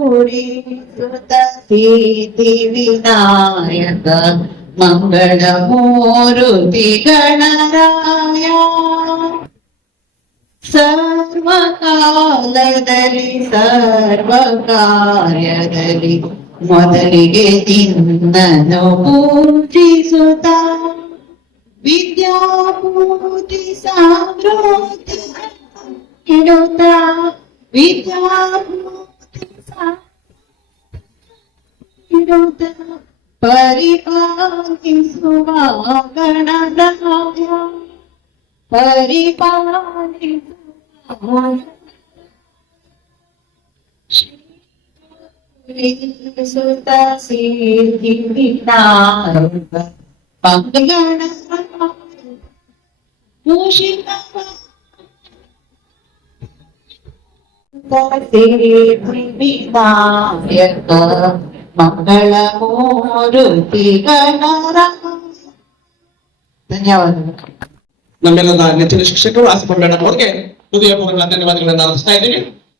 पूरीसुत सिद्धि विनायक मंगलमूर्ति गणराय ಸರ್ವಕಾಲದಲ್ಲಿ ಸರ್ವಕಾರ್ಯದಲ್ಲಿ ಮೊದಲಿಗೆ ನಿನ್ನನ್ನು ಪೂಜಿಸುತ್ತ ವಿದ್ಯಾಭೂತಿ ಸಮೃದ್ಧಿ ಇಡುತ್ತ ವಿದ್ಯಾಭೂತಿ ಇಡುತ್ತ ಪರಿಪಾಲಿಸುವ ಗಣರಾಯ ಪರಿಪಾಲಿಸುವ ಸುತ ಸಿದ್ಧಿ ವಿನಾಯಕ ಮಂಗಳ ಭೂಷಿತ ಸಿದ್ಧಿ ವಿನಾಯಕ ಮಂಗಳ ಮೂರ್ತಿ ಗಣರಾಯ. ಧನ್ಯವಾದಗಳು. ನಮ್ಮೆಲ್ಲ ನೆಚ್ಚಿನ ಶಿಕ್ಷಕರು ಆಸೆಕೊಂಡ ಅವರಿಗೆ ಹೃದಯಪೂರ್ವಕ ಧನ್ಯವಾದಗಳನ್ನು ಅರ್ಪಿಸ್ತಾ ಇದ್ದೀವಿ.